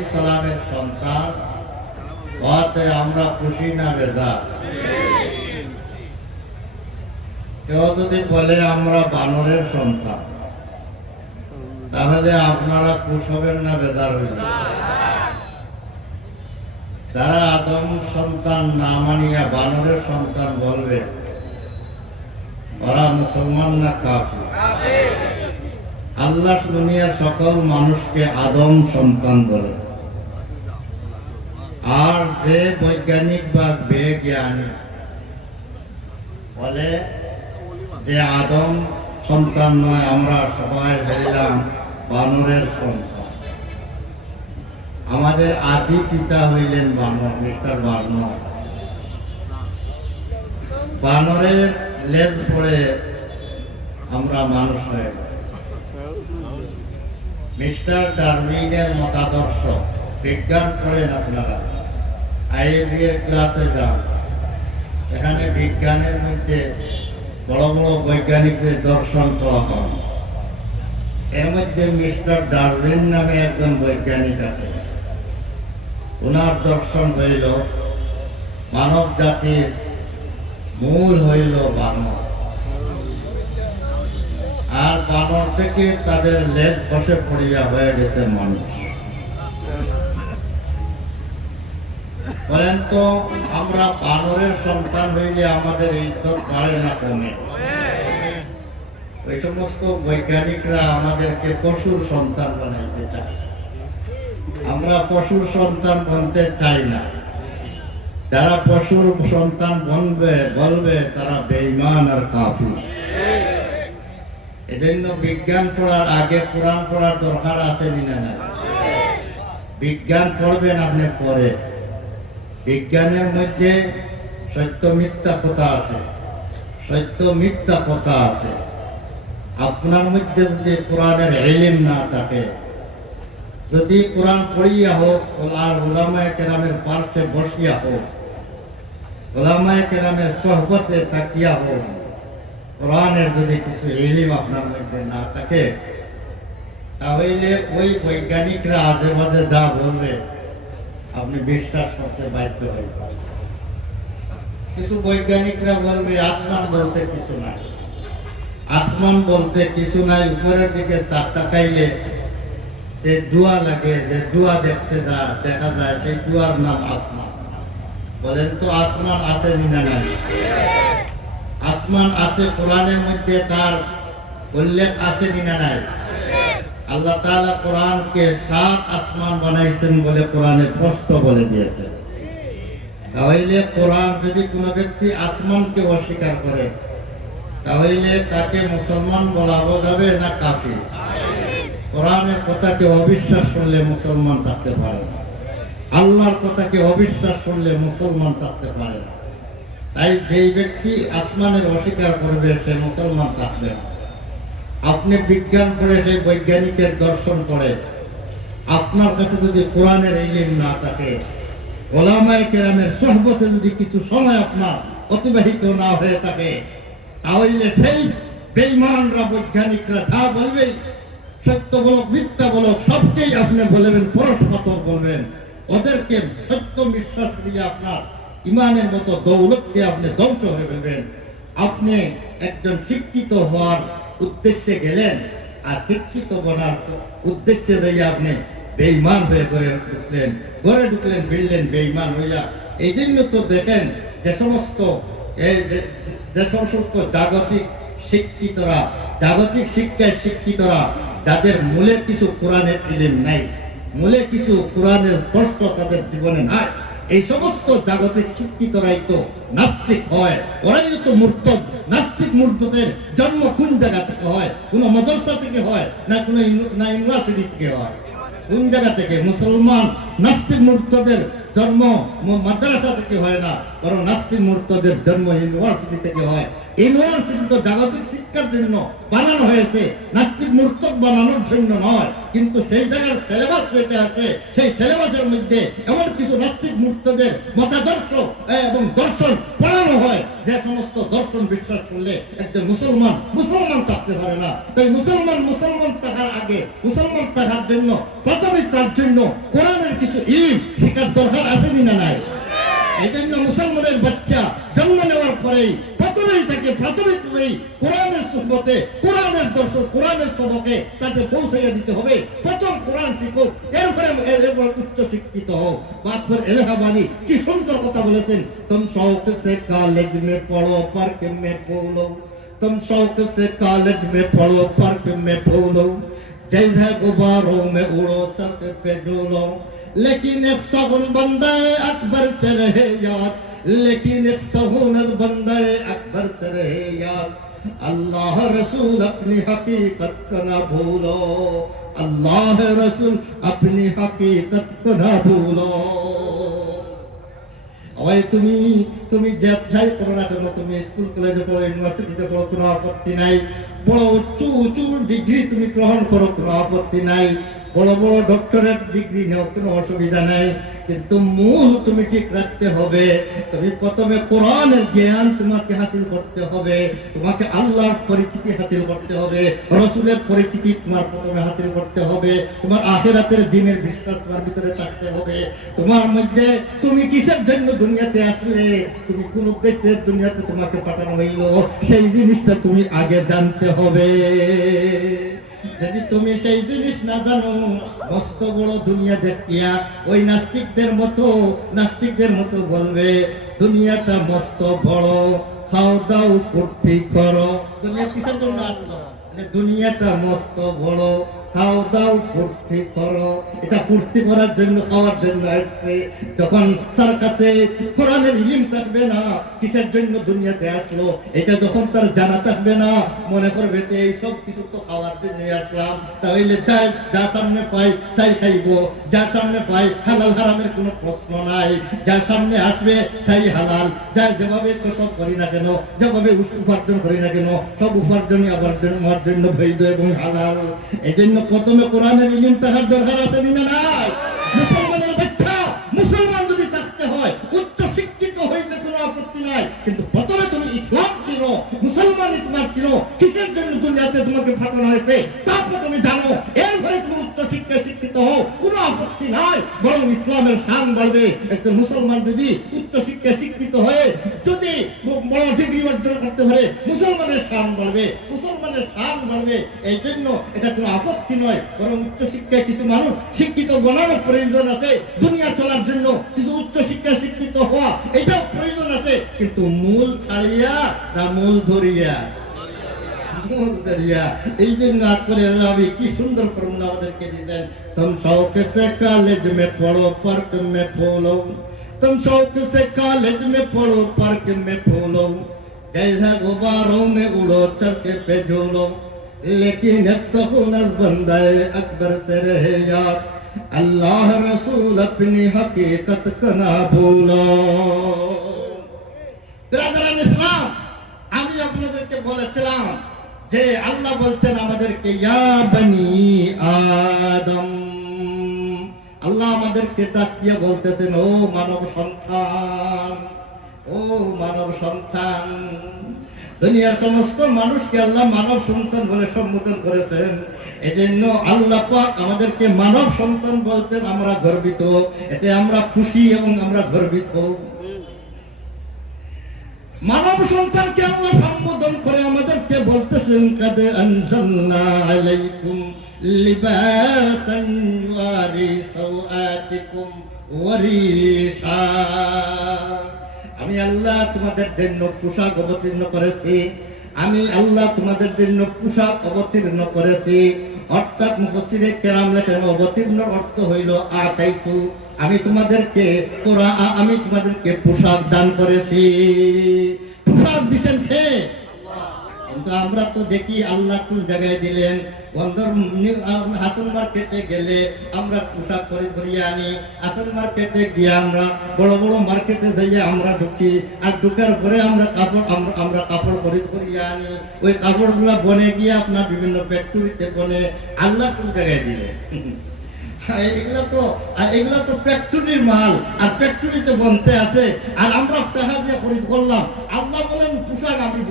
ইসলামের সন্তান হওয়াতে আমরা খুশি না বেজার? কেউ যদি বলে আমরা বানরের সন্তান, তাহলে আপনারা খুশ হবেন না বেজার হইবেন? যারা আদম সন্তান না মানিয়া বানরের সন্তান বলবে, ওরা মুসলমান না কাফির? আল্লাহ দুনিয়ার সকল মানুষকে আদম সন্তান বলে, আর যে বৈজ্ঞানিক বা বেজ্ঞানী বলে যে আদম সন্তান নয়, আমরা সবাই বললাম বানরের সন্তান। আমাদের আদি পিতা হইলেন বানর, মিস্টার বানর। বানরের লেজ পড়ে আমরা মানুষ হয়ে গেছি। মিস্টার ডারউইনের মতাদর্শ, বিজ্ঞান পড়েন আপনারা, আইএবি এর ক্লাসে যান, এখানে বিজ্ঞানের মধ্যে বড় বড় বৈজ্ঞানিকদের দর্শন পড়া হয়। এর মধ্যে মিস্টার ডারউইন নামে একজন বৈজ্ঞানিক আছে। ওনার দর্শন হইল মানব জাতির মূল হইল বানর, আর বানর থেকে তাদের লেজ বসে পড়িয়া হয়ে গেছে মানুষ। বলেন তো, আমরা বানরের সন্তান হইলে আমাদের ইজ্জত বাড়ে না কমে? ওই সমস্ত বৈজ্ঞানিকরা আমাদেরকে পশুর সন্তান বানাইতে চায়। আমরা পশুর সন্তান বনতে চাই না। যারা পশুর সন্তান বলবে তারা বেঈমান আর কাফির। এজন্য বিজ্ঞান পড়ার আগে কোরআন পড়ার দরকার আছে না? না, বিজ্ঞান পড়বেন আপনি পরে। বিজ্ঞানের মধ্যে সত্য মিথ্যা কথা আছে, সত্য মিথ্যা কথা আছে। আপনার মধ্যে যদি কোরআনের ইলম না থাকে, যদি কোরআন পড়িয়া হোক আর উলামায়ে কেরামের পাশে বসিয়া হোক, উলামায়ে কেরামের সোহবতে তাকিয়া হোক, কোরআনের যদি কিছু ইলম আপনার মধ্যে না থাকে, তাহলে ওই বৈজ্ঞানিকরা আজে বাজে যা বলবে আপনি বিশ্বাস করতে বাধ্য হইবেন। কিছু বৈজ্ঞানিকরা বলবে আসমান বলতে কিছু নাই, আসমান বলতে কিছু নাই। উপরের দিকে তাকাইলে যে দুয়া লাগে, যে দুয়া দেখা যায়, সেই দুয়ার নাম আসমান। বলেন তো আসমান আছে না নাই? আসমান আছে, কোরআনের মধ্যে তার উল্লেখ আছে না নাই? আল্লাহ তাআলা কোরআনকে 7 আসমান বানাইছেন বলে কোরআনে স্পষ্ট বলে দিয়েছেন। তাহলে কোরআন যদি কোনো ব্যক্তি আসমানকে অস্বীকার করে, তাহলে তাকে মুসলমান বলা যাবে না কাফির? কোরআনের কথাকে অবিশ্বাস করলে মুসলমান থাকতে পারে না, আল্লাহর কথাকে অবিশ্বাস করলে মুসলমান থাকতে পারে না। তাই যেই ব্যক্তি আসমানের অস্বীকার করবে সে মুসলমান থাকবে না। আপনি বিজ্ঞান পড়ে, সেই বৈজ্ঞানিকের দর্শন পড়ে, আপনার কাছে যদি কোরআনের ইলম না থাকে, উলামায়ে কেরামের সোহবতে যদি কিছু সময় আপনার অতিবাহিত না হয়ে থাকে, তাহলে সেই বেঈমানরা, বৈজ্ঞানিকরা যা বলবে, সত্য বলক মিথ্যা বলক, সবকেই আপনি বলবেন পরস্পর বলবেন। ওদেরকে সত্য বিশ্বাস দিয়ে আপনার ইমানের মতো দৌলতকে আপনি ধ্বংস হয়ে ফেলবেন। আপনি একজন শিক্ষিত হওয়ার উদ্দেশ্যে গেলেন, আর শিক্ষিত বনার উদ্দেশ্যে যাই আপনি বেঈমান হয়ে ঘরে ঢুকলেন ফিরলেন বেঈমান হইয়া। এই জন্য তো দেখেন যে সমস্ত জাগতিক শিক্ষিতরা, জাগতিক শিক্ষায় শিক্ষিতরা, যাদের মূলে কিছু কোরআনের ইলম নাই, মূলে কিছু কোরআনের স্পর্শ তাদের জীবনে নাই, এই সমস্ত জাগতিক শিক্ষিতরাই তো নাস্তিক হয়, ওরাই তো মুরতাদ। নাস্তিক মুরতাদের জন্ম কোন জায়গা থেকে হয়? কোন মাদ্রাসা থেকে হয় না কোন ইউনিভার্সিটি থেকে হয়? কোন জায়গা থেকে? মুসলমান নাস্তিক মুরতাদের জন্ম মাদ্রাসা থেকে হয় না, বরং নাস্তিক মুরতাদের জন্ম ইউনিভার্সিটি থেকে হয়। ইউনিভার্সিটি তো জাগতিক শিক্ষার জন্য বানানো হয়েছে, নাস্তিক মুরতাদ বানানোর জন্য নয়। কিন্তু সেই জায়গার সিলেবাস যেটা আছে, সেই সিলেবাসের মধ্যে এমন কিছু নাস্তিক মুরতাদের মতাদর্শ এবং দর্শন পড়ানো হয়, যে সমস্ত দর্শন বিশ্বাস করলে একজন মুসলমান থাকতে পারে না। তাই মুসলমান থাকার আগে, মুসলমান থাকার জন্য প্রথমে তার জন্য কোরআনের কিছু ইলম শিখার দরকার আছে না নাই? এই জন্য মুসলমানের বাচ্চা জন্ম নেওয়ার পরেই প্রথমেই তাকে প্রাথমিকভাবেই কোরআনের সুন্নতে, কোরআনের দর্শন, কোরআনের সবকে তাকে পৌঁছাইয়া দিতে হবে। প্রথম কোরআন শিখুক, এরপর উচ্চ শিক্ষিত হোক। বাপর এলাহাবাদী কি সুন্দর কথা বলেছেন, তুম শৌক সে কলেজ মে পড়ো পার্ক মে ফूलो, तुम शौक से कॉलेज में पढ़ो पार्क में फूलो, जैसे गुब्बारों में उड़ो तर्क पे झूलो, लेकिन एक सगुन बंदे अकबर से रहे यार, लेकिन एक सहूनत बंदे अकबर से रहे यार, अल्लाह रसूल अपनी हकीकत को ना भूलो, अल्लाह रसूल अपनी हकीकत को ना भूलो। ওই তুমি যে যাই করো না কেন, তুমি স্কুল কলেজে পড়ো, ইউনিভার্সিটিতে পড়ো, কোনো আপত্তি নাই। বড় উঁচু ডিগ্রি তুমি গ্রহণ করো, কোনো আপত্তি নাই। বড় ডক্টরেট ডিগ্রি নেও, কোনো অসুবিধা নাই। কিন্তু মূল তুমি ঠিক রাখতে হবে। তুমি প্রথমে কোরআনের জ্ঞান তোমাকে হাসিল করতে হবে, তোমাকে আল্লাহর পরিচিতি হাসিল করতে হবে, রসুলের পরিচিতি তোমার প্রথমে হাসিল করতে হবে, তোমার আখিরাতের দিনের বিশ্বাস তোমার ভিতরে থাকতে হবে। তোমার মধ্যে তুমি কিসের জন্য দুনিয়াতে আসলে, তুমি কোন উদ্দেশ্যে দুনিয়াতে তোমাকে পাঠানো হইল, সেই জিনিসটা তুমি আগে জানতে হবে। যদি তুমি সেই জিনিস না জানো, মস্ত বড় দুনিয়া দেখিয়া ওই নাস্তিকদের মতো বলবে দুনিয়াটা মস্ত বড়, খাও দাও ফুর্তি করো। দুনিয়া কিসের জন্য আসলো? দুনিয়াটা মস্ত বড়, খাও দাও ফুর্তি করো। এটা ফুর্তি করার জন্য, খাওয়ার জন্য আসছে। যখন তার কাছে কোরআনের ইলম থাকবে না, কিসের জন্য দুনিয়াতে আসলো এটা যখন তার জানা থাকবে না, মনে করবে যে এই সব কিছু তো খাওয়ার জন্য আসলাম, তাহলে যা সামনে পাই তাই খাইবো, যার সামনে পাই হালাল হারামের কোনো প্রশ্ন নাই, যার সামনে আসবে তাই হালাল, যা যেভাবে সব করি না কেন, যেভাবে উপার্জন করি না কেন, সব উপার্জনই আমার জন্য বৈধ এবং হালাল। এই জন্য প্রথমে কোরআনের ইলম থাকার দরকার আছে না নাই? মুসলমানের বাচ্চা মুসলমান যদি থাকতে হয়, উচ্চ শিক্ষিত হইতে কোনো আপত্তি নাই, কিন্তু প্রথমে তুমি ইসলাম চিনো, মুসলমানই তোমার চিনো, কিসের জন্য দুনিয়াতে তোমাকে পাঠানো হয়েছে তা প্রথমে জানো, এরপরে তুমি উচ্চ শিক্ষায় শিক্ষিত হও, কোনো আপত্তি নাই। বরং ইসলামের শান বাড়বে। একটা মুসলমান যদি উচ্চ শিক্ষায় শিক্ষিত হয়ে যদি বড় ডিগ্রি অর্জন করতে পারে, মুসলমানের শান বাড়বে, মুসলমানের শান বাড়বে। এই জন্য এটা কোনো আপত্তি নয়। বরং উচ্চ শিক্ষায় কিছু মানুষ শিক্ষিত বানানোর প্রয়োজন আছে, দুনিয়া চলার জন্য কিছু উচ্চ শিক্ষায় শিক্ষিত হওয়া এটাও প্রয়োজন আছে, কিন্তু মূল ছাড়িয়া না মূল ধরিয়া, মূল ধরিয়া। এই জন্য করে আল্লাহ কি সুন্দর ফর্মুলা আমাদেরকে দিয়েছেন, तुम शौक से कॉलेज में पढ़ो पार्क में फूलो, तुम शौक से कॉलेज में पढ़ो पार्क में फूलो, जैसा गुब्बारों में उड़ो चरके पे झूलो, लेकिन एक सहूनत बंदा अकबर से रहे यार, अल्लाह रसूल अपनी हकीकत को ना भूलो। ব্রাদারান ইসলাম, আমি আপনাদেরকে বলেছিলাম যে আল্লাহ বলছেন আমাদেরকে ইয়া বনি আদম, আল্লাহ আমাদেরকে ডাক দিয়ে বলতেছেন ও মানব সন্তান, ও মানব সন্তান। দুনিয়ার সমস্ত মানুষকে আল্লাহ মানব সন্তান বলে সম্বোধন করেছেন। এজন্য আল্লাহ পাক আমাদেরকে মানব সন্তান বলতেন, আমরা গর্বিত, এতে আমরা খুশি এবং আমরা গর্বিত। মানব সন্তানকে আল্লাহ সম্বোধন করে আমাদেরকে বলতেছেন কাদ আনজালনা আলাইকুম লিবাসান ওয়ারি সাওআতিকুম ওয়ারিশা, আমি আল্লাহ তোমাদের জন্য পোশাক অবতীর্ণ করেছি, আমি আল্লাহ তোমাদের জন্য পোশাক অবতীর্ণ করেছি। অর্থাৎ মুফাসসিরে কেরাম লেখেন অবতীর্ণ অর্থ হইল আতাইতু, আমি তোমাদেরকে আমি তোমাদেরকে পোশাক দান করেছি। পোশাক দিচ্ছেন কে? কিন্তু আমরা তো দেখি আল্লাহ কোন জায়গায় দিলেন, বন্দর হাসন মার্কেটে গেলে আমরা পোশাক করে ধরিয়ে আনি, হাসন মার্কেটে গিয়ে আমরা বড় বড় মার্কেটে যাইয়ে আমরা ঢুকি, আর ঢুকার পরে আমরা কাপড় করে ধরিয়ে আনি। ওই কাপড়গুলা বনে গিয়ে আপনার বিভিন্ন ফ্যাক্টরিতে বনে। আল্লাহ কোন জায়গায় দিলেন? এগুলা তো ফ্যাক্টরির মাল, আর ফ্যাক্টরিতে বনতে আছে, আর আমরা টাকা দিয়ে খরিদ করলাম। আল্লাহ বলেন পোশাক আমি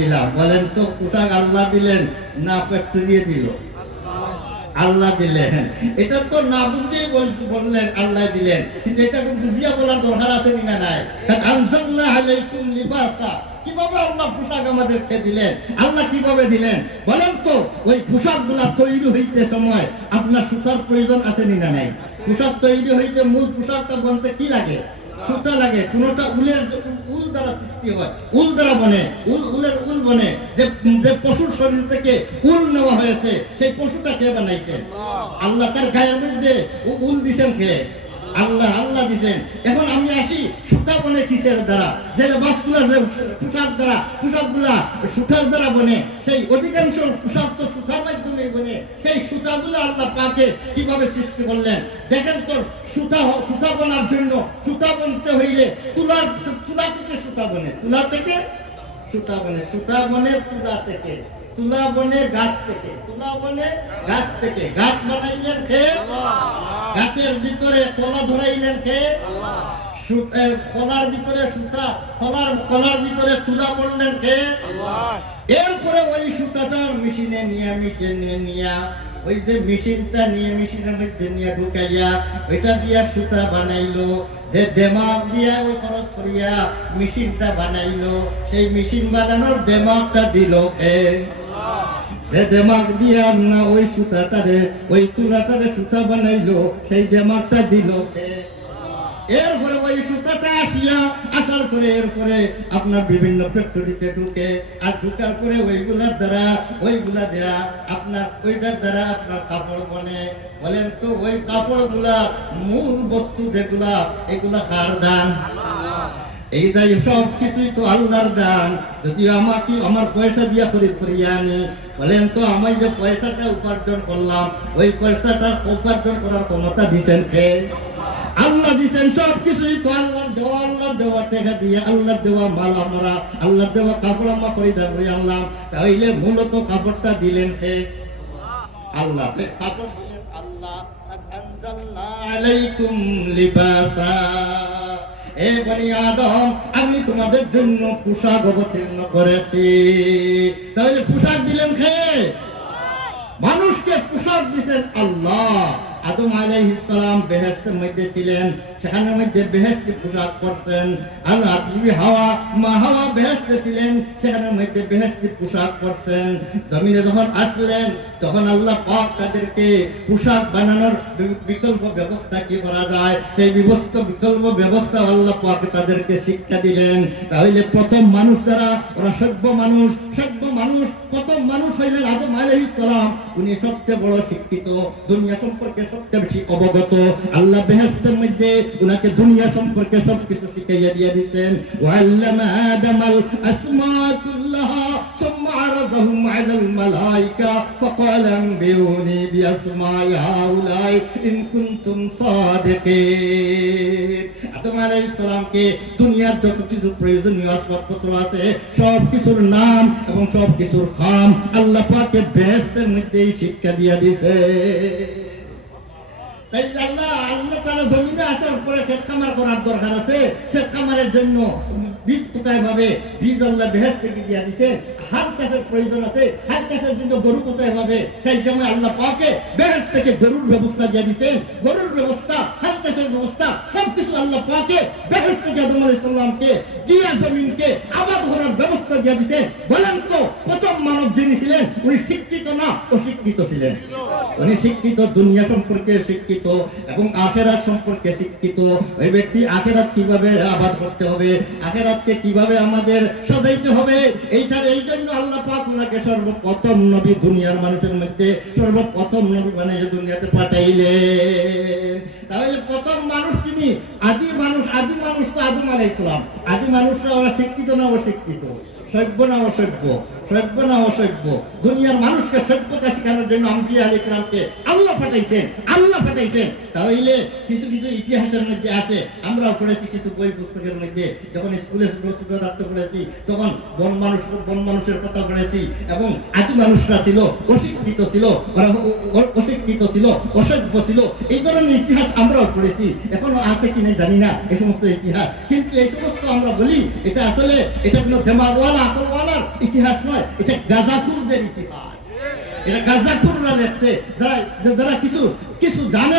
দিলাম। বলেন তো পোশাক আল্লাহ দিলেন না ফ্যাক্টরি দিল? আল্লাহ দিলেন। এটা তো না বুঝিয়ে বললেন আল্লাহ দিলেন, কিন্তু এটা বুঝিয়া বলার দরকার আছে কিনা নাই? আনজালনা আলাইকুম লিবাসা, কিভাবে আল্লাহ পোশাক আমাদেরকে দিলেন? আল্লাহ কিভাবে দিলেন বলেন তো? ওই পোশাকগুলা তৈরি হইতে সময় আপনার সুতার প্রয়োজন আছে কিনা নাই? পোশাক তৈরি হইতে মূল পোশাকটা বলতে কি লাগে? সুতা লাগে। কোনটা উল দ্বারা সৃষ্টি হয়, উল দ্বারা বনে, উল বনে। যে পশুর শরীর থেকে উল নেওয়া হয়েছে, সেই পশুটা কে বানাইছে? আল্লাহ। তার গায়ের মধ্যে উল দিছেন কে? আল্লাহ দিছেন। এখন আমি আসি সুতা বনে কিসের দ্বারা? যে বাসগুলা পোশাকগুলা সুতার দ্বারা বনে, সেই অধিকাংশ পোশাক তো সুতার মাধ্যমে বনে। সেই সুতাগুলো আল্লাহ পাকে কিভাবে সৃষ্টি করলেন দেখেন তো। সুতা বোনার জন্য, সুতা বনতে হইলে তুলা থেকে সুতা বনে, তুলা থেকে সুতা বনে, সুতা বনে তুলা থেকে, তুলা বনে গাছ থেকে, তুলা বনে গাছ থেকে। গাছ বানাইলেন কে? গাছের ভিতরে কলা ধরাইলেন কে? ফলার ভিতরে সুতা, ফলার ভিতরে তুলা বললেন কে? এরপরে ওই সুতাটা মেশিনে নিয়ে ওই যে মেশিনটা নিয়ে মেশিনের মধ্যে নিয়ে ঢুকাইয়া ওইটা দিয়া সুতা বানাইলো। যে দেমাগ দিয়া ওই খরচ করিয়া মেশিনটা বানাইলো, সেই মেশিন বানানোর দেমাগটা দিল কে? যে দেমাগ দিয়া না ওই সুতাটারে, ওই তুলাটারে সুতা বানাইলো, সেই দেমাগটা দিল কে? এরপরে ওই সুতাটা আসার পরে এরপরে আপনার বিভিন্ন ফ্যাক্টরিতে ঢুকে, আর ঢুকার পরে ওইটার দ্বারা আপনার কাপড় বনে। বলেন তো ওই কাপড়গুলা মূল বস্তু যেগুলা, এগুলা কার দান? এইটাই সব কিছুই তো আল্লাহর দান। যদি আমার পয়সা দিয়া খরিদ করিয়া আনি, বলেন তো আমি যে পয়সাটা উপার্জন করলাম, ওই পয়সাটা উপার্জন করার ক্ষমতা দিছেন কে? আল্লাহ দিচ্ছেন। সব কিছুই তো আল্লাহর দেওয়া টাকা দিয়ে, আল্লাহর দেওয়া মাল আমরা, আল্লাহর দেওয়া কাপড় আমরা খরিদার করে আনলাম। তাহলে মূলত কাপড়টা দিলেন সে আল্লাহ। কাপড় দিলেন আল্লাহ। আনজালনা আলাইকুম লিবাসা, এ বনি আদম আমি তোমাদের জন্য পোশাক অবতীর্ণ করেছি। তাহলে পোশাক দিলেন কে? মানুষকে পোশাক দিচ্ছেন আল্লাহ। আদম আলাইহিস সালাম বেহেশতের মধ্যে ছিলেন, সেখানের মধ্যে বেহেশতি পোশাক পরছেন। আল্লাহ বিবি হাওয়া বেহেশতে ছিলেন, সেখানের মধ্যে বেহেশতি পোশাক পরছেন। জমিনে যখন আসলেন তখন আল্লাহ পাক তাদেরকে পোশাক বানানোর বিকল্প ব্যবস্থা কি করা যায়, সেই বিকল্প ব্যবস্থা আল্লাহ পাক তাদেরকে শিক্ষা দিলেন। তাহলে প্রথম মানুষ দ্বারা ওরা সভ্য মানুষ, প্রথম মানুষ হইলেন আদম আলাইহিস সালাম। উনি সবচেয়ে বড় শিক্ষিত, দুনিয়া সম্পর্কে সবচেয়ে বেশি অবগত। আল্লাহ বেহেশতের মধ্যে উনাকে দুনিয়া সম্পর্কে সবকিছু শিখাইয়া দিয়ে দিচ্ছেন। ওয়াল্লামা আদামাল আসমা কুল্লাহা সুম্মা আরাদাহুম আলাল মালাইকা ফাকালা আনবিউনি বিআসমাই হাউলাই ইন কুনতুম সাদিকিন। আদম আলাইহিস সালামকে দুনিয়ার যত কিছু প্রয়োজনীয় আসবাবপত্র আছে সব কিছুর নাম এবং সব কিছুর খাম আল্লাহ পাকের বেহেশতের মধ্যেই শিক্ষা দিয়া দিছে। তাই আল্লাহ তাআলা জমিনে আসার পরে ক্ষেত খামার করার দরকার আছে। ক্ষেত খামারের জন্য বীজ কোথায় পাবে? বীজ আল্লাহ বেহেশত থেকে দিয়া দিছে। হাল চাষের প্রয়োজন আছে, হাল চাষের জন্য গরু কোথায় পাবে? সেই সময় আল্লাহ পাকে বেহেশত থেকে গরুর ব্যবস্থা দিয়ে দিচ্ছেন। গরুর ব্যবস্থা, হাল চাষের ব্যবস্থা সবকিছু আল্লাহ পাকে বেহেশত থেকে আদম আলাইহিস সালামকে দিয়া জমিনকে আবাদ করার ব্যবস্থা দিয়ে দিচ্ছেন। বলেন তো প্রথম মানব যিনি ছিলেন উনি শিক্ষিত না অশিক্ষিত ছিলেন? উনি শিক্ষিত, দুনিয়া সম্পর্কে শিক্ষিত এবং আখিরাত সম্পর্কে শিক্ষিত। ওই ব্যক্তি আখিরাত কিভাবে আবাদ করতে হবে, আখিরাতকে কিভাবে আমাদের সাজাইতে হবে, এই জন্য আল্লাহ পাক ওনাকে সর্বপ্রথম নবী, দুনিয়ার মানুষের মধ্যে সর্বপ্রথম নবী বানিয়ে দুনিয়াতে পাঠাইলেন। তাহলে প্রথম মানুষ তিনি, আদি মানুষ তো আদম আলাইহিস সালাম। আদি মানুষরা ওরা শিক্ষিত না অশিক্ষিত, সভ্য না অসভ্য? সভ্য না অসভ্য? দুনিয়ার মানুষকে সভ্যতা শেখানোর জন্য আম্বিয়া আলাইহিস সালামকে আল্লাহ পাঠাইছেন। তাহলে কিছু কিছু ইতিহাসের মধ্যে আছে, আমরাও পড়েছি কিছু বই পুস্তকের মধ্যে, যখন স্কুলে ছোট রাখতে পড়েছি তখন বন মানুষের কথা পড়েছি, এবং আদি মানুষরা ছিল অশিক্ষিত ছিল, অসভ্য ছিল, এই ধরনের ইতিহাস আমরাও পড়েছি। এখনো আছে কিনা জানি না এই সমস্ত ইতিহাস, কিন্তু এই সমস্ত আমরা বলি এটা আসলে এটা কোনো দেমাগওয়ালা আকলওয়ালার ইতিহাস নয়, এটা গাজাকুরদের ইতিহাস। এটা গাজাকুররা লেখছে, যারা কিছু জানে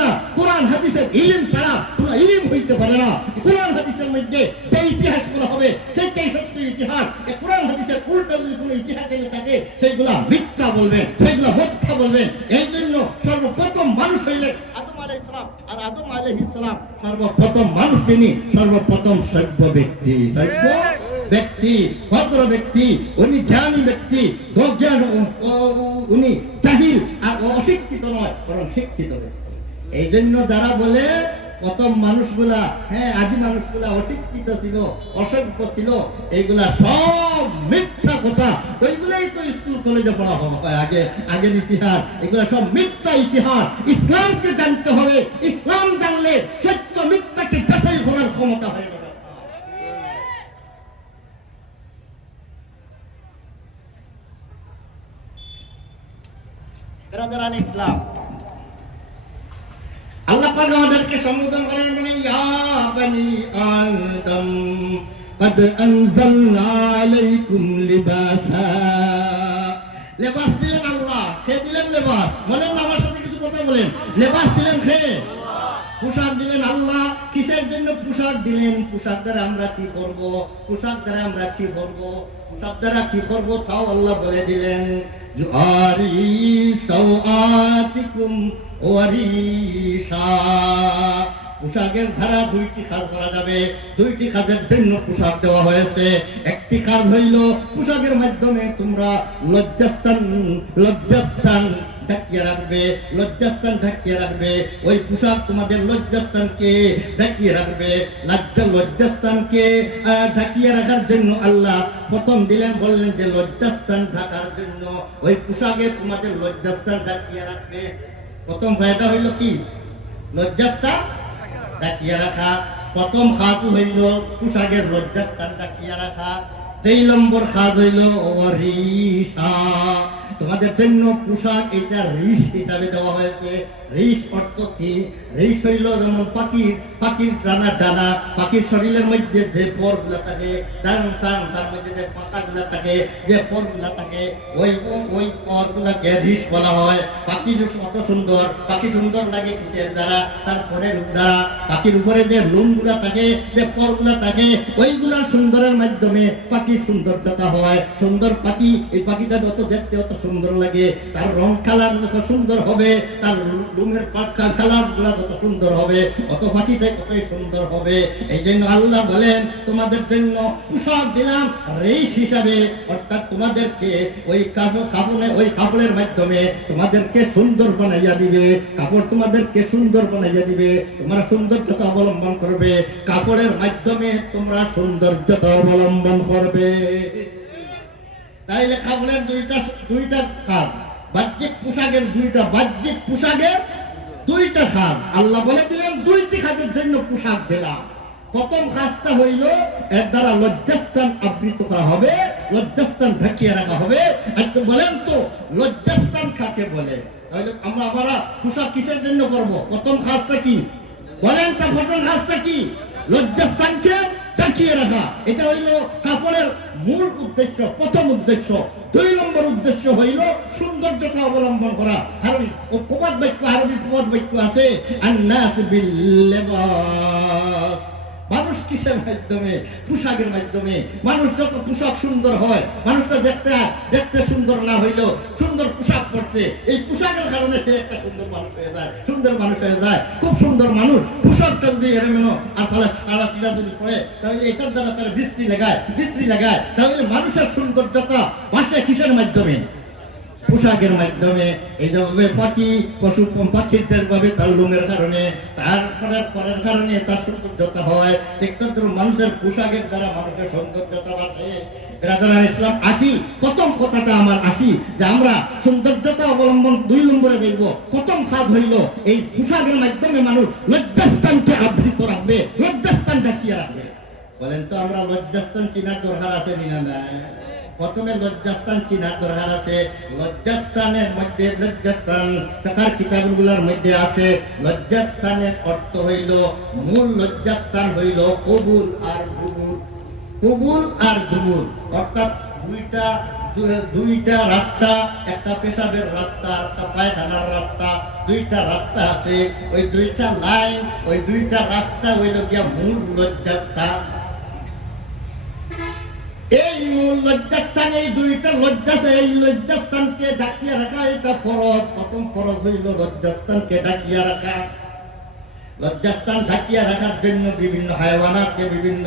না, কোরআন হাদিসের ইলম ছাড়া কোনো ইলম হইতে পারে না। কোরআন হাদিসের মধ্যে যে ইতিহাসগুলো হবে সেটাই সত্য ইতিহাস। এই কোরআন হাদিসের উল্টা যদি কোনো ইতিহাস এনে থাকে সেগুলা মিথ্যা বলবেন, সেগুলা মিথ্যা বলবেন। এই জন্য সর্বপ্রথম মানুষ হইলেন আদম আলাইহিস সালাম, আর আদম আলাইহিস সালাম সর্বপ্রথম মানুষ, তিনি সর্বপ্রথম সভ্য ব্যক্তি, ভদ্র ব্যক্তি, উনি জ্ঞানী ব্যক্তি, উনি জাহিল আর অশিক্ষিত নয়, বরং শিক্ষিত ব্যক্তি। এই জন্য যারা বলে প্রথম মানুষগুলা, আদি মানুষগুলা অশিক্ষিত ছিল, অসভ্য ছিল, এইগুলা সব মিথ্যা কথা। ওইগুলাই তো স্কুল কলেজে পড়া হয় আগের ইতিহাস, এগুলা সব মিথ্যা ইতিহাস। ইসলামকে জানতে হবে, ইসলাম জানলে সত্য মিথ্যাকে যাচাই করার ক্ষমতা হয়ে যাবে। ইসলাম আল্লাহ পাক আমাদেরকে সম্বোধন করেন বলে, ইয়া বনি আদম কদ আনজালনা আলাইকুম লিবাসা। লেবাস দিলেন আল্লাহ, কে দিলেন লেবাস? বলেন আমার সাথে কিছু কথা বলেন। লেবাস দিলেন কে? পোশাক দিলেন আল্লাহ। কিসের জন্য পোশাক দিলেন? পোশাক দ্বারা আমরা কি করব? পোশাক দ্বারা কি করব তাও আল্লাহ বলে দিলেন। জুআরি সাওআতিকুম ওয়ারিশা। পোশাকের ধারা দুইটি কাজ করা যাবে, দুইটি কাজের জন্য পোশাক দেওয়া হয়েছে। একটি কাজ হইল পোশাকের মাধ্যমে তোমরা লজ্জাস্থান ঢাকিয়ে রাখবে। ওই পোশাক তোমাদের লজ্জাস্থানকে ঢাকিয়ে রাখবে। লজ্জাস্থানকে ঢাকিয়ে রাখার জন্য আল্লাহ প্রথম দিলেন, বললেন যে লজ্জাস্থান ঢাকার জন্য ওই পোশাকে তোমাদের লজ্জাস্থান ঢাকিয়ে রাখবে। প্রথম ফায়দা হইল কি? লজ্জাস্থান ঢাকিয়ে রাখা। প্রথম কাজ হইল পোশাকের লজ্জাস্থান ঢাকিয়ে রাখা। 2 নম্বর কাজ হইল ওয়ারিশা। তোমাদের জন্য পোশাক এটা রিশ হিসাবে দেওয়া হয়েছে। রিশ অর্থ কি? রিশ হইল যেমন পাখির ডানা, পাখির শরীরের মধ্যে যে পরগুলা থাকে, তার মধ্যে যে পাতাগুলা থাকে, যে পরগুলা থাকে, ওই পরগুলাকে রিশ বলা হয়। পাখি কত সুন্দর, পাখি সুন্দর লাগে কিসের দ্বারা? তার পরের দ্বারা। পাখির উপরে যে লোমগুলা থাকে, যে পরগুলা থাকে, ওইগুলা সুন্দরের মাধ্যমে পাখির সৌন্দর্যতা হয়। সুন্দর পাখি, এই পাখিটা যত দেখতে অত সুন্দর লাগে, তার রং কালার যত সুন্দর হবে, তার লোমের কালার গুলা যত সুন্দর হবে, অত পাখিটা কতই সুন্দর হবে। এই জন্য আল্লাহ বলেন তোমাদের জন্য পোশাক দিলাম রেশ হিসাবে, অর্থাৎ তোমাদেরকে ওই কাপড়ের মাধ্যমে তোমাদেরকে সুন্দর বানাইয়া দিবে। কাপড় তোমাদেরকে সুন্দর বানাইয়া দিবে, তোমরা সৌন্দর্যতা অবলম্বন করবে। কাপড়ের মাধ্যমে তোমরা সৌন্দর্যতা অবলম্বন করবে। তাইলে কাপড়ের দুইটা কাজ, বাহ্যিক পোশাকের দুইটা কাজ আল্লাহ বলে দিলেন। 2টি কাজের জন্য পোশাক দিলাম। প্রথম কাজটা হইল এর দ্বারা লজ্জাস্থান আবৃত করা হবে, লজ্জাস্থান ঢাকিয়ে রাখা হবে। আচ্ছা বলেন তো লজ্জাস্থান কাকে বলে? তাহলে আমরা পোশাক কিসের জন্য করব? প্রথম কাজটা কি বলেন? তার প্রথম কাজটা কি? লজ্জাস্থানকে ঢাকিয়ে রাখা। এটা হইল কাপড়ের মূল উদ্দেশ্য, প্রথম উদ্দেশ্য। 2 নম্বর উদ্দেশ্য হইল সৌন্দর্যতা অবলম্বন করা। কারণ প্রবাদ বাক্য, আরবি প্রবাদ বাক্য আছে, আন্নাস বিল লিবাস। মানুষ কিসের মাধ্যমে? পোশাকের মাধ্যমে। মানুষ যত পোশাক সুন্দর হয়, মানুষটা দেখতে সুন্দর না হইলেও সুন্দর পোশাক পরছে, এই পোশাকের কারণে সে একটা সুন্দর মানুষ হয়ে যায়, খুব সুন্দর মানুষ। পোশাকটা যদি এরমেনো আর সারা সিরা যদি পড়ে, তাহলে এটার দ্বারা তারা বিশ্রী লাগায়। তাহলে মানুষের সৌন্দর্যতা বাসে কিসের মাধ্যমে? পোশাকের মাধ্যমে এইভাবে পাখি পশু পাখিদের ভাবে তার লোমের কারণে তার পরের কারণে তার সৌন্দর্যতা হয়। ঠিক তদ্রুপ মানুষের পোশাকের দ্বারা মানুষের সৌন্দর্যতা বাড়ে। ব্রাদার ইসলাম আসি, প্রথম কথাটা আমার আসি যে আমরা সৌন্দর্যতা অবলম্বন 2 নম্বরে দেখব। প্রথম কাজ হইল এই পোশাকের মাধ্যমে মানুষ লজ্জাস্থানকে আবৃত রাখবে, লজ্জাস্থান ঢাকিয়ে রাখবে। বলেন তো আমরা লজ্জাস্থান চিনার দরকার আছে না না? প্রথমে লজ্জাস্থান চিনার দরকার আছে। লজ্জাস্থানের মধ্যে লজ্জাস্থান ফিকহের কিতাবগুলোর মধ্যে আছে লজ্জাস্থানের অর্থ হইল, মূল লজ্জাস্থান হইল কবুল আর দুবুর। কবুল আর দুবুর অর্থাৎ দুইটা রাস্তা, একটা পেশাবের রাস্তা, একটা পায়খানার রাস্তা, দুইটা রাস্তা আছে। ওই দুইটা লাইন, ওই দুইটা রাস্তা হইল গিয়া মূল লজ্জাস্থান। এই মূল লজ্জাস্থান, এই দুইটা এই লজ্জাস্থানকে ঢাকিয়ে রাখা এটা ফরজ। প্রথম ফরজ হইল লজ্জাস্থানকে ঢাকিয়ে রাখা। লজ্জাস্থান ঢাকিয়ে রাখার জন্য বিভিন্ন হায়ওয়ানাতকে, বিভিন্ন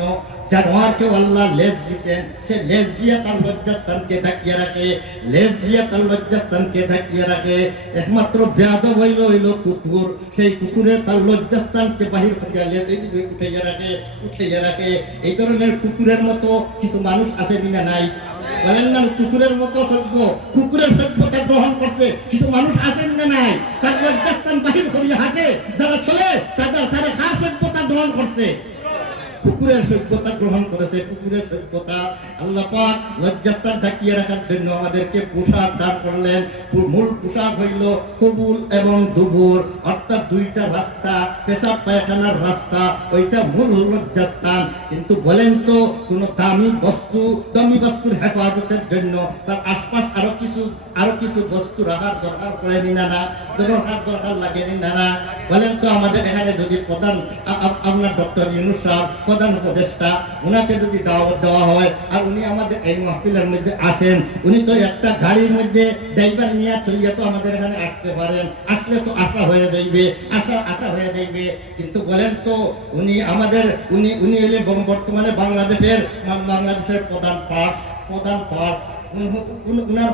জানোয়ারকে আল্লাহ লেজ দিয়েছেন। সে লেজ দিয়ে তার লজ্জাস্থানকে ঢাকিয়ে রাখে, লেজ দিয়ে তার লজ্জাস্থানকে ঢাকিয়ে রাখে। একমাত্র বেয়াদব হইল কুকুর। সেই কুকুরে তার লজ্জাস্থানকে বাহির করিয়া লেজ উঠাইয়া রাখে। এই ধরনের কুকুরের মতো কিছু মানুষ আছে কিনা নাই? বলেন না, কুকুরের মতো সভ্য, কুকুরের সভ্যতা গ্রহণ করছে কিছু মানুষ আছেন না নাই? তার লজ্জাস্থান বাহির করিয়া হাঁটে যারা চলে, তারা কার সভ্যতা গ্রহণ করছে? কুকুরের সভ্যতা গ্রহণ করেছে। কুকুরের সভ্যতা। আল্লাহ পাক লজ্জাস্থান ঢাকিয়ে রাখার জন্য আমাদেরকে পোশাক দান করলেন। মূল পোশাক হইল কবুল এবং দুবুর, অর্থাৎ দুইটা রাস্তা, পেশাব পায়খানার রাস্তা, ওইটা মূল লজ্জাস্থান। কিন্তু বলেন তো, কোন দামি বস্তুর হেফাজতের জন্য তার আশপাশ আরো কিছু বস্তু রাখার দরকার পড়েনি না? দরকার লাগেনি না? বলেন তো, আমাদের এখানে যদি প্রধান আপনার ডক্টর ইউনূস সাহেব প্রধান উপদেষ্টা, উনাকে যদি দাওয়াত দেওয়া হয় আর উনি আমাদের এই মাহফিলের মধ্যে আসেন, উনি তো একটা গাড়ির মধ্যে ড্রাইভার নিয়ে চলিয়ে তো আমাদের এখানে আসতে পারেন। আসলে তো আশা হয়ে যাইবে। কিন্তু বলেন তো, উনি হলে বর্তমানে বাংলাদেশের প্রধান পার্স। উনার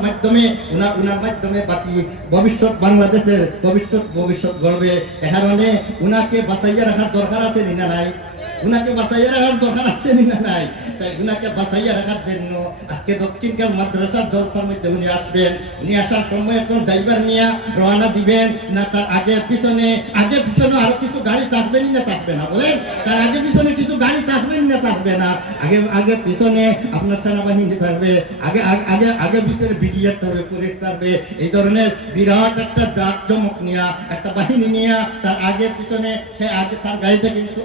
মাধ্যমে বাকি বাংলাদেশের ভবিষ্যৎ গড়বে। এ কারণে উনাকে বাঁচাইয়া রাখার দরকার আছে না নাই? তাই উনাকে বাঁচাইয়া রাখার জন্য আজকে দক্ষিণকাল মাদ্রাসার জলসার মধ্যে উনি আসবেন। উনি আসার সময় এখন ড্রাইভার নিয়ে রওনা দিবেন না? তার আগে পিছনে আরো কিছু গাড়ি থাকবেন না থাকবে না? বলেন, তার আগে পিছনে কিছু গাড়ি থাকবেন না থাকবে না? আগে পিছনে আপনার সেনাবাহিনী থাকবে, আগে পিছনে বিডিআর থাকবে, পুলিশ থাকবে। এই ধরনের বিরাট একটা জাঁকজমক নিয়ে, একটা বাহিনী নিয়ে তার আগে পিছনে তার গাড়িটা কিন্তু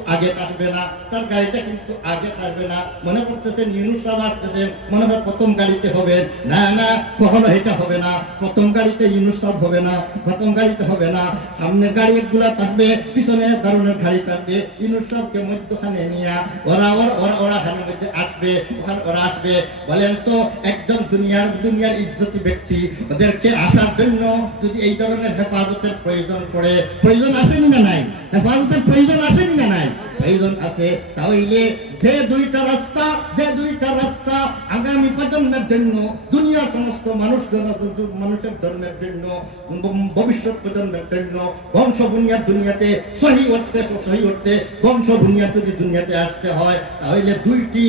আগে থাকবে না। মনে করতেছেন ইউনূস সাহেব আসতেছেন, মনে হয় প্রথম গাড়িতে হবে না, কখনো এটা হবে না। প্রথম গাড়িতে ইউনূস সাহেব হবে না। সামনের গাড়ি গুলা থাকবে, পিছনে দারুণের গাড়ি থাকবে। ইউনূস সাহেবকে মধ্যখানে নিয়ে ওরা খানের মধ্যে আসবে, ওরা আসবে। বলেন তো, একজন দুনিয়ার ইজ্জতি ব্যক্তি, ওদেরকে আসার জন্য যদি এই ধরনের হেফাজতের প্রয়োজন আছে না নাই? হেফাজতের প্রয়োজন আছে না নাই? প্রয়োজন আছে। তাহলে যে দুইটা রাস্তা আগামী প্রজন্মের জন্য, দুনিয়ার সমস্ত মানুষের জন্মের জন্য, ভবিষ্যৎ প্রজন্মের জন্য, বংশ বুনিয়াদ দুনিয়াতে সহি করতে বংশ বুনিয়াদ যদি দুনিয়াতে আসতে হয়, তাহলে দুইটি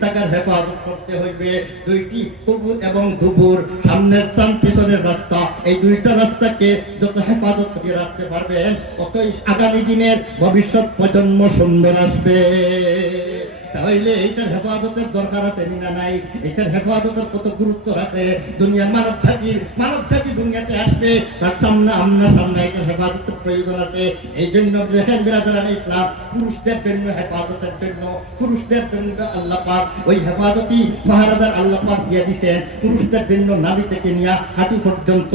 জায়গার হেফাজত করতে হইবে। দুইটি কবুল এবং দুবুর, সামনের চান পিছনের রাস্তা, এই দুইটা রাস্তাকে যত হেফাজত করে রাখতে পারবেন, ততই আগামী দিনের ভবিষ্যৎ প্রজন্ম সুন্দর আসবে। তাহলে এইটার হেফাজতের দরকার আছে না নাই? এইটার হেফাজতের কত গুরুত্ব আছে। দুনিয়ার মানব জাতি দুনিয়াতে আসবে, তার সামনে এইটার হেফাজতের প্রয়োজন আছে। এই জন্য দেখেন বিরাদরানে ইসলাম, পুরুষদের জন্য হেফাজতের জন্য আল্লাহ পাক ওই হেফাজতি পাহারাদার আল্লাহ পাক দিয়ে দিয়েছেন। পুরুষদের জন্য নাভি থেকে নিয়ে হাঁটু পর্যন্ত,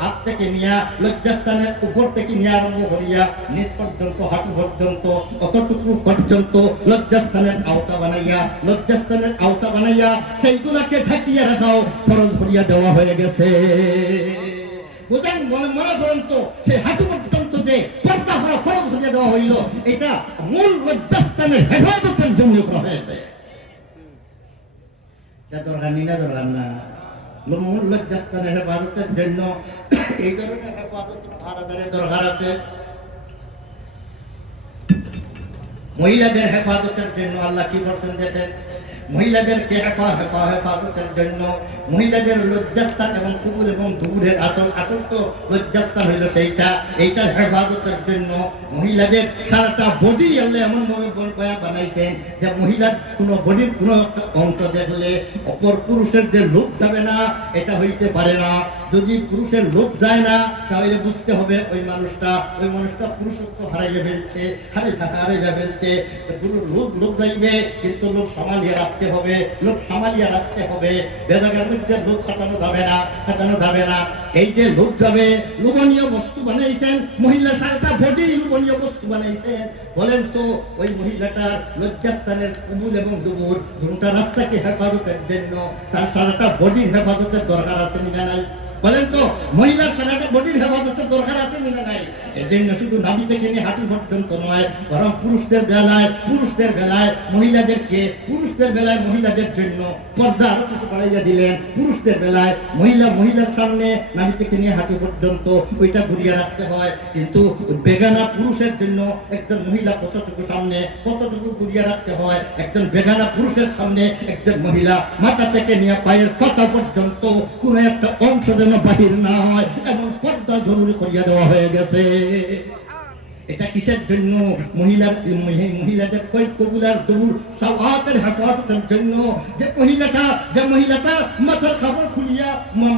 হাত থেকে নিয়ে লজ্জাস্থানের উপর থেকে নিয়ে আরম্ভ করিয়া নিচ পর্যন্ত, হাঁটু পর্যন্ত, অতটুকু পর্যন্ত লজ্জাস্থানের আওতা বানাইয়া সেইগুলাকে ঢাকিয়ে রাখাও ফরজ করিয়া দেওয়া হয়ে গেছে। বুঝেন, মনে করেন তো, সেই হাঁটু পর্যন্ত যে পর্দা করা ফরজ করিয়া দেওয়া হইল, এটা মূল লজ্জাস্থানের হেফাজতের জন্য করা হয়েছে। দরকার না? মূল লজ্জাস্থানের হেফাজতের জন্য এই ধরনের হেফাজত পাহারাদারের দরকার আছে। মহিলাদের হেফাজতের জন্য আল্লাহ কি বলছেন দেখেন, মহিলাদেরকে হেফাজতের জন্য মহিলাদের লজ্জাস্থান এবং কুকুর এবং দুপুরের আসল তো লজ্জাস্থান হইল সেইটা, এইটার হেফাজতের জন্য মহিলাদের সারাটা বডি আল্লাহ এমনভাবে বানাইছেন যে মহিলার কোনো বডির কোনো একটা অংশ দেখলে অপর পুরুষের যে লোভ যাবে না, এটা হইতে পারে না। যদি পুরুষের লোভ যায় না তাহলে বুঝতে হবে ওই মানুষটা পুরুষত্ব হারাইয়া ফেলছে, হারিয়ে ফেলছে। লোভ যাইবে কিন্তু লোভ সামালিয়ে রাখতে হবে, লোভ সামালিয়ে রাখতে হবে। বেজাগার মধ্যে লোভ খাটানো যাবে না। এই যে লোভ যাবে, লোভনীয় বস্তু বানাইছেন মহিলা, সারাটা বডি লোভনীয় বস্তু বানাইছেন। বলেন তো ওই মহিলাটার লজ্জাস্থানের কুবুল এবং দুবুর দুটা রাস্তাকে হেফাজতের জন্য তার সারাটা বডির হেফাজতের দরকার আছে না নাই? বলেন তো মহিলার সারাটা বডির হেফাজতের দরকার আছে না নাই? এর জন্য শুধু নাভি থেকে নিয়ে হাঁটু পর্যন্ত নয়, বরং পুরুষদের বেলায় মহিলাদের জন্য পর্দা আরো কিছু বাড়াইয়া দিলেন। পুরুষদের বেলায় মহিলার সামনে নাভি থেকে নিয়ে হাঁটু পর্যন্ত ওইটা ঘুরিয়ে রাখতে হয়, কিন্তু বেগানা পুরুষের জন্য একজন মহিলা কতটুকু ঘুরিয়ে রাখতে হয়। একজন বেগানা পুরুষের সামনে একজন মহিলা মাথা থেকে নিয়ে পায়ের পাতা পর্যন্ত কোনো একটা অংশ যেন বাহির না হয় এমন পর্দা জরুরি করিয়া দেওয়া হয়ে গেছে। এটা কিসের জন্য? মহিলাদের কবুলার দৌড় সাওয়াতের হেফাজতের জন্য। যে মহিলাটা মাথার কাপড় খুলিয়া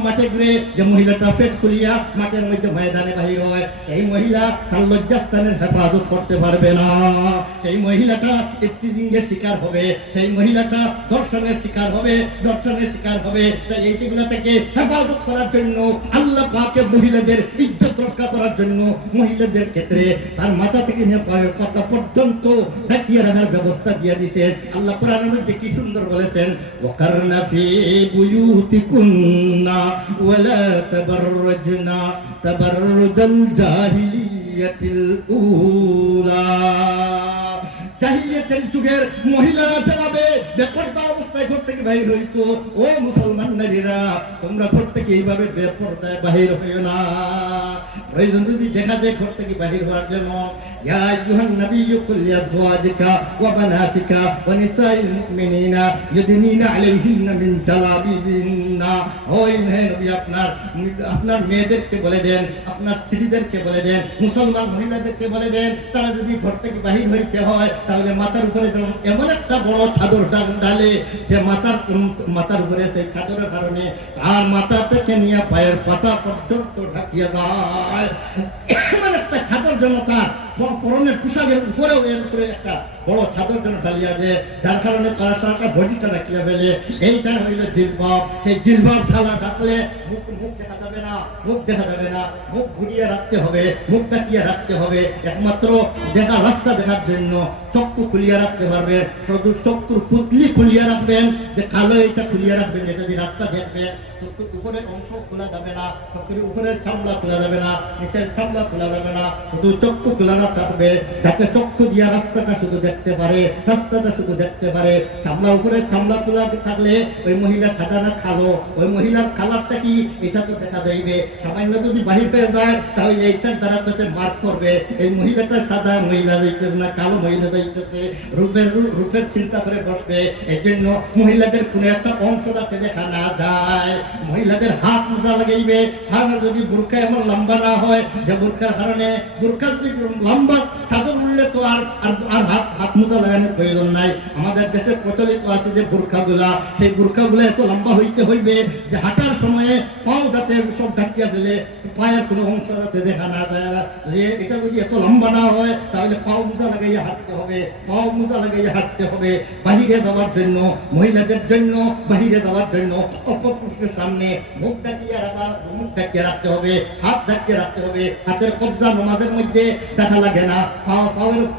মাঠে ঘুরে, যে মহিলাটা পেট খুলিয়া মাঠের মধ্যে ময়দানে বাহির হয়, এই মহিলা তার লজ্জাস্থানের হেফাজত করতে পারবে না। সেই মহিলাটা ইফতিজিংয়ের শিকার হবে, সেই মহিলাটা দর্শনের শিকার হবে। তাই এইগুলা থেকে হেফাজত করার জন্য আল্লাহ পাকের মহিলাদের ইজ্জত রক্ষা করার জন্য মহিলাদের ক্ষেত্রে তার মাথা থেকে নিয়ে পায়ের পাতা পর্যন্ত ঢাকিয়ে রাখার ব্যবস্থা দিয়ে দিয়েছেন। আল্লাহ কোরআনের মধ্যে কি সুন্দর বলেছেন, ওয়াকারনা ফি বুয়ুতিকুন্না ওয়ালা তাবাররাজনা তাবাররুজাল জাহিলিয়াতিল উলা। জাহিলিয়াতের যুগের মহিলারা যেভাবে বেপরদা অবস্থায় ঘর থেকে বাহির হইতো, ও মুসলমান নারীরা তোমরা ঘর থেকে এইভাবে বেপরদায় বাহির হইও না। প্রয়োজন যদি দেখা যায় ঘর থেকে বাহির হওয়ার জন্য, ইয়া আইয়ুহান নাবিয়্যু কুল লিআজওয়াজিকা ওয়া বানাতিকা ওয়া নিসাইল মুমিনিনা ইউদনিনা আলাইহিন্না মিন জালাবিবিহিন্না। ওই নবী আপনার মেয়েদেরকে বলে দেন, আপনার স্ত্রীদেরকে বলে দেন, মুসলমান মহিলাদেরকে বলে দেন, তারা যদি ঘর থেকে বাহির হইতে হয় তাহলে মাথার উপরে যেমন এমন একটা বড় চাদর ডালে যে মাথার উপরে সেই চাদরের কারণে তার মাথা থেকে নিয়ে পায়ের পাতা পর্যন্ত ঢাকিয়ে দেয়। এমন একটা চাদর যেন তার পরনের পোশাকের উপরেও এর উপরে একটা বড় চাদর যেন ডালিয়া দেয়, যার কারণে তারা সারাটা বডিটা ঢাকিয়ে ফেলে। এইটা হইল জিলবাব। সেই জিলবাব ঢাকলে মুখ দেখা যাবে না, মুখ ঘুরিয়ে রাখতে হবে, মুখ ঢাকিয়ে রাখতে হবে। একমাত্র রাস্তা দেখার জন্য চক্ষু খুলিয়ে রাখতে পারবেন, শুধু চক্ষুর পুতলি খুলিয়ে রাখবেন, যে কালো এটা খুলিয়ে রাখবেন, এটা দিয়ে রাস্তা দেখবেন। চক্ষুর উপরের অংশ খোলা যাবে না, চক্ষুর উপরের চামড়া খোলা যাবে না, নিচের চামড়া খোলা যাবে না, শুধু চক্ষু খোলা থাকবে, যাতে চক্ষু দিয়া রাস্তাটা শুধু দেখতে পারে। চামড়া উপরের চামড়া খোলা থাকলে ওই মহিলা সাদা না কালো, ওই মহিলার কালারটা কি এটা তো দেখা যাইবে। সামান্য যদি বাহির পেয়ে যায় তাহলে এইটার দ্বারা তো সে মার্ক করবে এই মহিলাটা সাদা মহিলা যাইতেছে না কালো মহিলা যাইতেছে, রূপের চিন্তা করে বসবে। এই জন্য মহিলাদের কোনো একটা অংশ যাতে দেখা না যায়। মহিলাদের হাত মোজা লাগাইবে, হাত যদি বোরকা এমন লম্বা না হয় যে বোরকার কারণে বোরকার যদি লম্বা চাদর উঠলে তো আর হাত মোজা লাগানোর প্রয়োজন নাই। আমাদের দেশে প্রচলিত আছে যে বোরখাগুলা, সেই বোরখাগুলা এত লম্বা হইতে হইবে যে হাঁটার সময়ে পাও যাতে সব ঢাকিয়া ফেলে, পায়ের কোনো অংশ যাতে দেখা না যায়। এটা যদি এত লম্বা না হয় তাহলে পাও মোজা লাগাইয়া হাঁটতে হবে। বাহিরে যাওয়ার জন্য মহিলাদের জন্য অপপুরুষের সামনে মুখ ঢাকিয়ে রাখতে হবে, হাত ঢাকিয়ে রাখতে হবে। হাতের কবজা নামাজের মধ্যে দেখা লাগে না,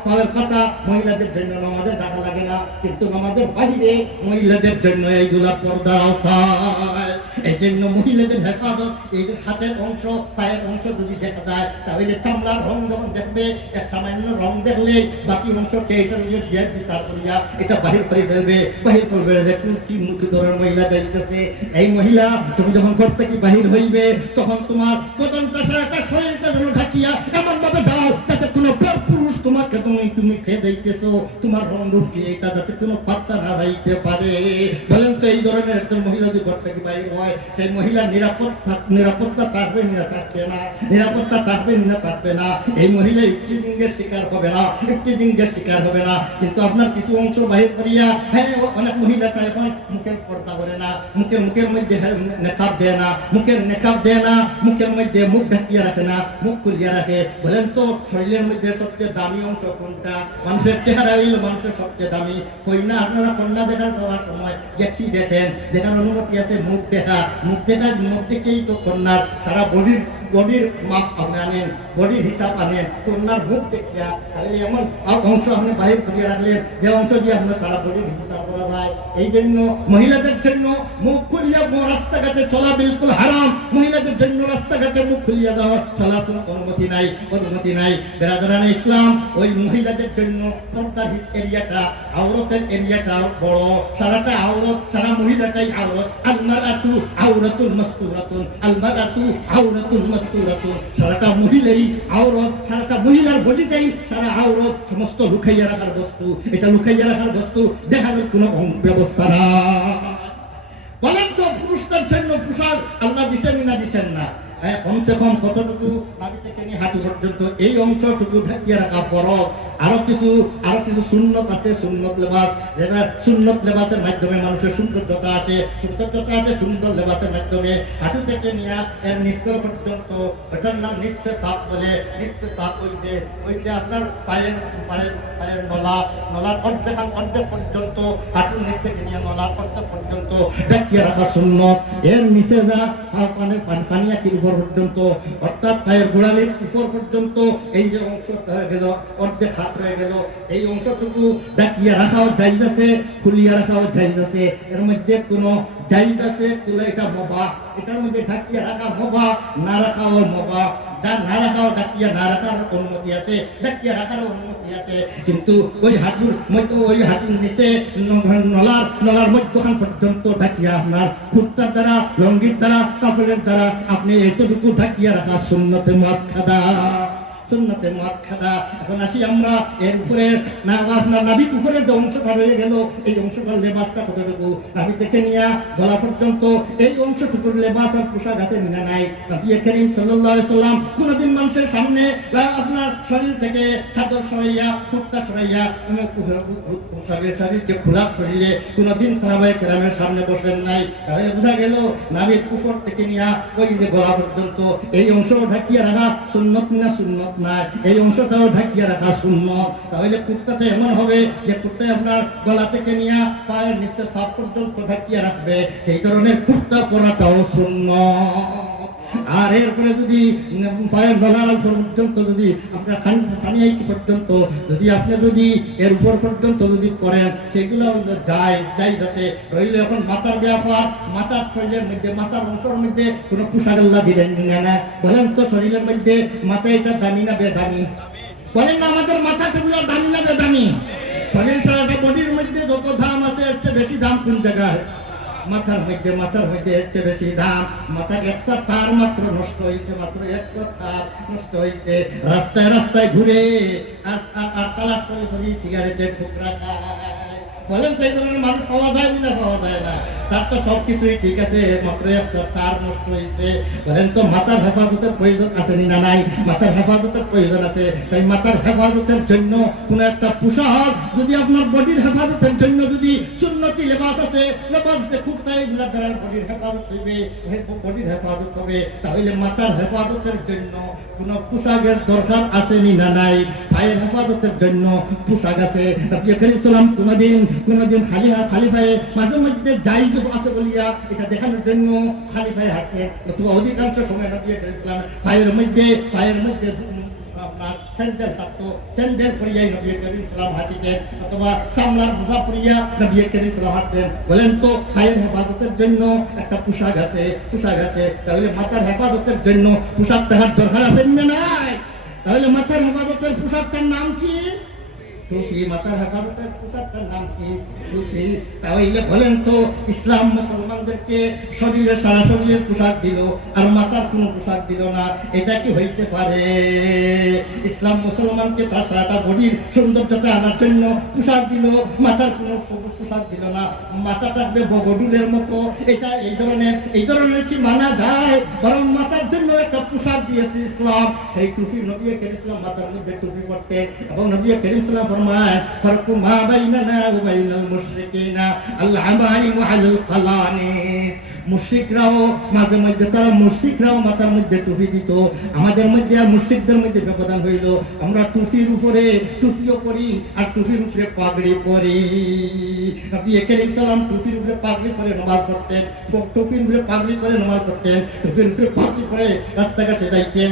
পাওয়ের পাতা মহিলা মহিলাদের জন্য নামাজে ডাকা লাগে না, কিন্তু নামাজের বাইরে মহিলাদের জন্য এইগুলা পর্দার আওতায়। এই জন্য মহিলাদের হেফাজত, এই হাতের অংশ পায়ের অংশ যদি দেখা যায় তাহলে চামড়ার রং যখন দেখবে, এক সামান্য রং দেখলে বাকি অংশকে এটা নিজের বিচার করিয়া এটা বাহির করে ফেলবে, বাহির করবে দেখুন কি মুখে ধরার মহিলা যাইতেছে। এই মহিলা তুমি যখন ঘর থেকে বাহির হইবে তখন তোমার প্রথমটা সারাটা শরীরটা যেন ঢাকিয়া এমন ভাবে যাও যাতে কোনো পুরুষ তোমাকে তুমি খেয়ে যাইতেছো, তোমার বন্ধুকে এটা যাতে কোনো পাত্তা না পাইতে পারে। বলেন তো এই ধরনের একজন মহিলা যদি ঘর থেকে বাহির হয়, সেই মহিলা নিরাপত্তা থাকবে না থাকবে না, নিরাপত্তা থাকবে না থাকবে না। এই মহিলা ইফতিজিংয়ের শিকার হবে না, ইফতিজিংয়ের শিকার হবে না। কিন্তু আপনার কিছু অংশ বাহির করিয়া, হ্যাঁ অনেক মহিলা এখন মুখের পর্দা করে না, মুখের মধ্যে নেকাব দেয় না, মুখের নেকাব দেয় না, মুখের মধ্যে মুখ ঢাকিয়ে রাখে না, মুখ খুলিয়া রাখে। বলেন তো শরীরের মধ্যে সবচেয়ে দামি অংশ কোনটা? মানুষের চেহারা হইল মানুষের সবচেয়ে দামি। কই না আপনারা কন্যা দেখার যাওয়ার সময় কি দেখেন? দেখার অনুমতি আছে মুখ দেখা, মুখ দেখার মুখ দেখেই তো কন্যার সারা বডির মাপ আপনি আনেন, বডির হিসাব আনেন, কন্যার মুখ দেখিয়া। তাহলে এমন অংশ আপনি বাহির করিয়া রাখলেন যে অংশ দিয়ে আপনার সারা বডির হিসাব করা যায়। এই জন্য মহিলাদের জন্য মুখ খুলিয়া রাস্তাঘাটে চলা বিলকুল হারাম। মহিলাদের জন্য রাস্তাঘাটে মুখ খুলিয়া দেওয়া চলার কোনো অনুমতি নাই, অনুমতি নাই। বেরাদারান ইসলাম, ওই মহিলাদের জন্য পর্দার এরিয়াটা, আওরতের এরিয়াটা বড়, সারাটা আওরত, সারা মহিলাটাই আওরত। আলমারাতু আওরাতুল মাসতুরাতুন, আলমারাতু আওরাতুল মাসতুরাতুন, সারাটা মহিলাই আওরত, সারাটা মহিলার বডিতেই সারা আওরত, সমস্ত লুকাইয়া রাখার বস্তু। এটা লুকাইয়া রাখার বস্তু, দেখানোর কোনো ব্যবস্থা না। বলেন তো পুরুষদের জন্য পোশাক আল্লাহ দিচ্ছেন না দিচ্ছেন না? কমসে কম কতটুকু নাভি থেকে নিয়ে হাঁটু পর্যন্ত এই অংশটুকু ঢাকিয়ে রাখা ফরজ। আরো কিছু সুন্নত আছে, সুন্নত লেবাস, যেটা সুন্নত লেবাসের মাধ্যমে মানুষের সৌন্দর্যতা আসে, সৌন্দর্যতা আছে সুন্দর লেবাসের মাধ্যমে। হাঁটু থেকে নিয়ে এর নিস্তর পর্যন্ত, ওটার নাম নিঃশ্বে সাপ বলে। নিঃশ্বে সাপ ওই যে আপনার পায়ের নলার অর্ধেক পর্যন্ত, হাঁটুর নিচ থেকে নিয়ে নলার অর্ধেক পর্যন্ত ঢাকিয়ে রাখা সুন্নত। এর নিচে যা পানিয়াকির উপর পর্যন্ত, অর্থাৎ পায়ের গোড়ালির উপর পর্যন্ত এই যে অংশ হয়ে গেল, অর্ধেক হাত হয়ে গেল, এই অংশটুকু ঢাকিয়ে রাখাও জায়েজ আছে, খুলিয়া রাখাও জায়েজ আছে। এর মধ্যে কোনো জায়েজ আছে খুলে এটা মুবাহ, এটার মধ্যে ঢাকিয়ে রাখা মুবাহ, না রাখাও মুবাহ। না রাখাও ঢাকিয়া না রাখার অনুমতি আছে, ঢাকিয়া রাখার অনুমতি আছে। কিন্তু ওই হাঁটুর নিচে নলার মধ্যখান পর্যন্ত ঢাকিয়া আপনার কুর্তার দ্বারা, লঙ্গির দ্বারা, কাপড়ের দ্বারা আপনি এতটুকু ঢাকিয়া রাখা সুন্নতে মুআক্কাদা, সুন্নতে মুআক্কাদা। এখন আসি আমরা এর উপরে না, আপনার নাভির উপরে যে অংশটা রয়ে গেল, এই অংশটার লেবাসটা কতটুকু? নাভি থেকে নিয়ে গলা পর্যন্ত এই অংশটুকুর লেবাস আর পোশাক আছে না নাই? নবী করিম সাল্লাল্লাহু আলাইহি সাল্লাম কোনদিন মানুষের সামনে আপনার শরীর থেকে চাদর সরাইয়া, কুর্তা সরাইয়া, শরীরকে খোলা শরীরে কোনদিন সাহাবায়ে কেরামের সামনে বসেন নাই। তাহলে বোঝা গেল নাভির উপর থেকে নিয়ে ওই যে গলা পর্যন্ত এই অংশ ঢাকিয়ে রাখা সুন্নত না সুন্নত না? এই অংশটাও ঢাকিয়ে রাখা সুন্নত। তাহলে কুর্তাতে এমন হবে যে কুর্তায় আপনার গলা থেকে নিয়ে পায়ের নিচে সাপ পর্যন্ত ঢাকিয়ে রাখবে, এই ধরনের কুর্তা পরাটাও সুন্নত। আর এরপরে যদি পায়ের গলার উপর পর্যন্ত যদি আপনার খানিয়াই পর্যন্ত যদি আপনি যদি এর উপর পর্যন্ত যদি করেন, সেগুলো যাই আছে। রইল এখন মাথার ব্যাপার, মাথার শরীরের মধ্যে, মাথার অংশের মধ্যে কোনো পোশাক আল্লাহ দিলেন না? বলেন তো শরীরের মধ্যে মাথা এটা দামি না বেদামি? বলেন না আমাদের মাথাগুলো দামি না বেদামি? শরীর ছাড়াটা বডির মধ্যে যত দাম আছে এর চেয়ে বেশি দাম কোন জায়গায়? মাথার মধ্যে এর চেয়ে বেশি দাম। মাথার 100 তার মাত্র নষ্ট হয়েছে, মাত্র 100 তার নষ্ট হয়েছে। রাস্তায় ঘুরে আর তালাশ করে সিগারেটের টুকরা খায়। বলেন তো এই ধরনের মানুষ পাওয়া যায় না? পাওয়া যায় না। তার তো সবকিছুই ঠিক আছে, মাত্র 100 তার নষ্ট হয়েছে। বলেন তো মাথার হেফাজতের প্রয়োজন আছে না নাই? মাথার হেফাজতের প্রয়োজন আছে। তাই মাথার হেফাজতের জন্য কোন একটা পোশাক, যদি আপনার বডির হেফাজতের জন্য যদি সুন্নতি লেবাস আছে, কুর্তায় দ্বারা বডির হেফাজত হইবে, বডির হেফাজত হবে, তাহলে মাথার হেফাজতের জন্য কোন পোশাকের দরকার আছে না নাই? পায়ের হেফাজতের জন্য পোশাক আছে। নবী করিম সাল্লাল্লাহু আলাইহি ওয়াসাল্লাম কোনদিন খালি পায়ে, মাঝে মধ্যে জায়েজ আছে বলিয়া এটা দেখানোর জন্য খালি পায়ে হাঁটতেন, অথবা অধিকাংশ সময় নবী করিম সাল্লাল্লাহু আলাইহি ওয়াসাল্লাম পায়ের মধ্যে আপনার স্যান্ডেল থাকতো, স্যান্ডেল পরিয়াই নবী করিম সাল্লাল্লাহু হাঁটিতেন, অথবা সামলার বোঝা পরিয়া নবী করিম সাল্লাল্লাহু হাঁটতেন। বলেন তো খায়ের হেফাজতের জন্য একটা পোশাক আছে, তাহলে মাথার হেফাজতের জন্য পোশাক তাহার দরকার আছে না নাই? তাহলে মাথার হেফাজতের পোশাকটার নাম কি? টুপি। মাথার হেফাজতের পোশাকটার নাম কি? টুপি। তাহলে বলেন তো ইসলাম মুসলমানদেরকে শরীরে সারা শরীরের পোশাক দিল আর মাথার কোনো পোশাক দিল না, এটা কি হইতে পারে? ইসলাম মুসলমানকে তার সারাটা বডির সৌন্দর্যতা আনার জন্য পোশাক দিল, মাথার কোনো পোশাক দিল না, মাথা থাকবে বগডুলের মতো। এটা এই ধরনের কি মানা যায়? বরং মাথার জন্য একটা পোশাক দিয়েছে ইসলাম, সেই টুপি। নবী করিম সাল্লাল্লাহু মাথার মধ্যে টুপি পরতেন এবং নবী করিম সাল্লাল্লাহু ফরমায় ফারকু মা বাইনানা ওয়া বাইনাল মুশরিকিনা আল আমাইম আল খালানিস। মুশরিকরাও মাঝে মধ্যে মুশরিকরাও মাথার মধ্যে টুপি দিত, আমাদের মধ্যে আর মুশরিকদের মধ্যে ব্যবধান হইল আমরা টুপির উপরে টুপিও করি আর টুপির উপরে পাগড়ি পরি। নবী করিম সাল্লাল্লাহু টুপির উপরে পাগড়ি পরে নামাজ পড়তেন, টুপির উপরে পাগড়ি পরে নামাজ পড়তেন, টুপির উপরে পাগড়ি পরে রাস্তাঘাটে যাইতেন,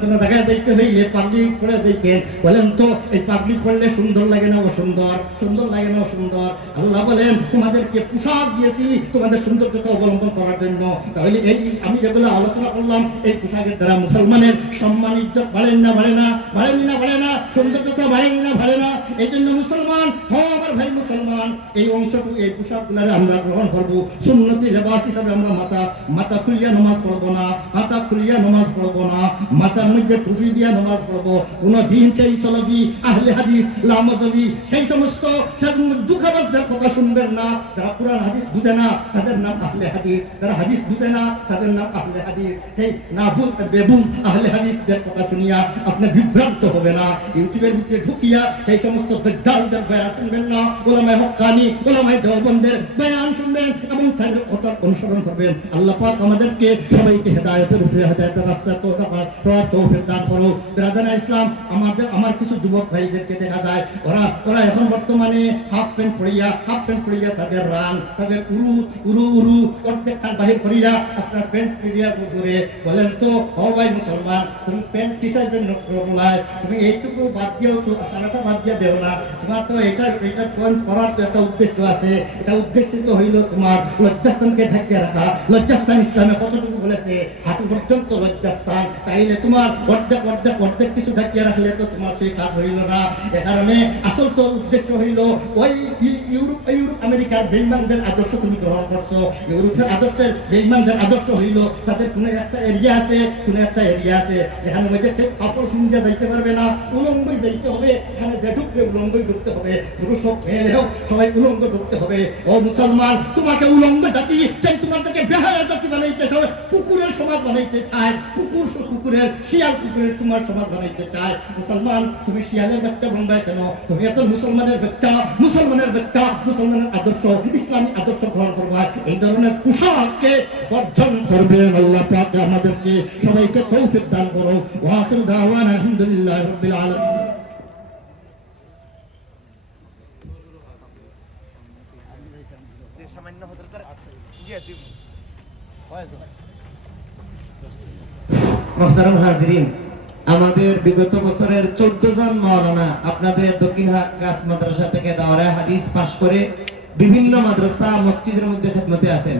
কোনো জায়গায় যাইতে হইলে পাগড়ি পরে যাইতেন। বলেন তো এই পাগড়ি পরলে সুন্দর লাগে না অসুন্দর? সুন্দর লাগে না অসুন্দর? আল্লাহ বলেন তোমাদেরকে পোশাক দিয়েছি তোমাদের সৌন্দর্যতা অবলম্বন করার জন্য। তাহলে এই আমি যেগুলো আলোচনা করলাম এই পোশাকের দ্বারা মুসলমানের সম্মান ইজ্জত বাড়েন না বাড়ে না? বাড়ে না? সৌন্দর্যতা বাড়েন না বাড়ে না? এই জন্য মুসলমান আমার ভাই মুসলমান এই অংশটুকু এই পোশাকগুলারে আমরা গ্রহণ করবো। সুন্নতি লেবাস হিসাবে আমরা মাথা খুলিয়া নামাজ পড়বো না, মাথা খুলিয়া নামাজ পড়বো না, মাথার মধ্যে টুপি দিয়া নামাজ পড়বো। কোন দিন সেই সলফি আহলে হাদিস লামজবি সেই সমস্ত দুঃখাবাজদের কথা শুনবেন না। যারা কুরআন হাদিস বুঝে না তাদের নাম আহলে হাদিস, যারা হাদিস বুঝে না তাদের নাম আহলে হাদিস। সেই নাবুল বেবুল আহলে হাদিসদের কথা শুনিয়া আপনি বিভ্রান্ত হবে না। ইউটিউবের ভিতরে ঢুকিয়া সেই সমস্ত দাজ্জালদের বয়ান শুনবেন না, উলামায়ে হক্কানি উলামায়ে দেওবন্দের বয়ান শুনবেন এবং তাদের কথা অনুসরণ করবেন। আল্লাহ পাক আমাদেরকে সবাইকে হেদায়েতের উপরে হেদায়েতের রাস্তায় রাখার তৌফিক দান করুন। ব্রাদার ইসলাম আমার কিছু যুবক ভাইদেরকে দেখা যায় ওরা এখন বর্তমানে হাফ প্যান্ট পরিয়া তাদের রান তাদের উরু অর্ধেকটা বাহির করিয়া আপনার প্যান্ট পরিয়া ঘুরে। বলেন তো ও ভাই মুসলমান তুমি প্যান্ট কিসের জন্য করলাই? তুমি এইটুকু বাদ দিও তো, সারাটা বাদ দিয়ে দেও না। তোমার তো এটা ফোন করার তো একটা উদ্দেশ্য আছে। এটা উদ্দেশ্য তো হইল তোমার লজ্জাস্থানকে ঢাকিয়ে রাখা। লজ্জাস্থান ইসলামে কতটুকু বলেছে? হাঁটু পর্যন্ত লজ্জাস্থান। তাইলে তোমার অর্ধেক কিছু ঢাকিয়ে রাখলে তো তোমার সেই কাজ হইল না। এ কারণে আসল তো উদ্দেশ্য হইল ওই ইউরোপ আমেরিকার বেঈমানদের আদর্শ তুমি গ্রহণ করছো। ইউরোপের আদর্শের বেঈমানদের আদর্শ হইল তাদের কোনো একটা এরিয়া আছে এখানে মধ্যে কাপড় কিনতে যাইতে পারবে না, উলঙ্গই যাইতে হবে। এখানে যে ঢুকবে উলঙ্গই ঢুকতে হবে, পুরুষ হোক মেয়ে হোক সবাই উলঙ্গ ঢুকতে হবে। ও মুসলমান তোমাকে উলঙ্গ জাতি চাই, তোমাদেরকে বেহায়া জাতি বানাইতে চায়, কুকুরের সমাজ বানাইতে চায়, কুকুরের শিয়াল কুকুরের তোমার সমাজ বানাইতে চায়। মুসলমান তুমি শিয়ালের বাচ্চা বনবাই কেন? তুমি এত মুসলমানের বাচ্চা মুসলমানের আদর্শ ইসলামী আদর্শ গ্রহণ করবা। এই ধরনের পোশাককে বর্জন করবেন। আল্লাহ পাক আমাদেরকে সবাইকে তৌফিক দান করো। ওয়া আখিরু দাওয়ানা আলহামদুলিল্লাহি রাব্বিল আলামিন। মুহতারাম হাজিরিন, আমাদের বিগত বছরের 14 জন মাওলানা আপনাদের দক্ষিণ গাছ মাদ্রাসা থেকে দাওরায়ে হাদিস পাশ করে বিভিন্ন মাদ্রাসা মসজিদের মধ্যে খেদমতে আছেন।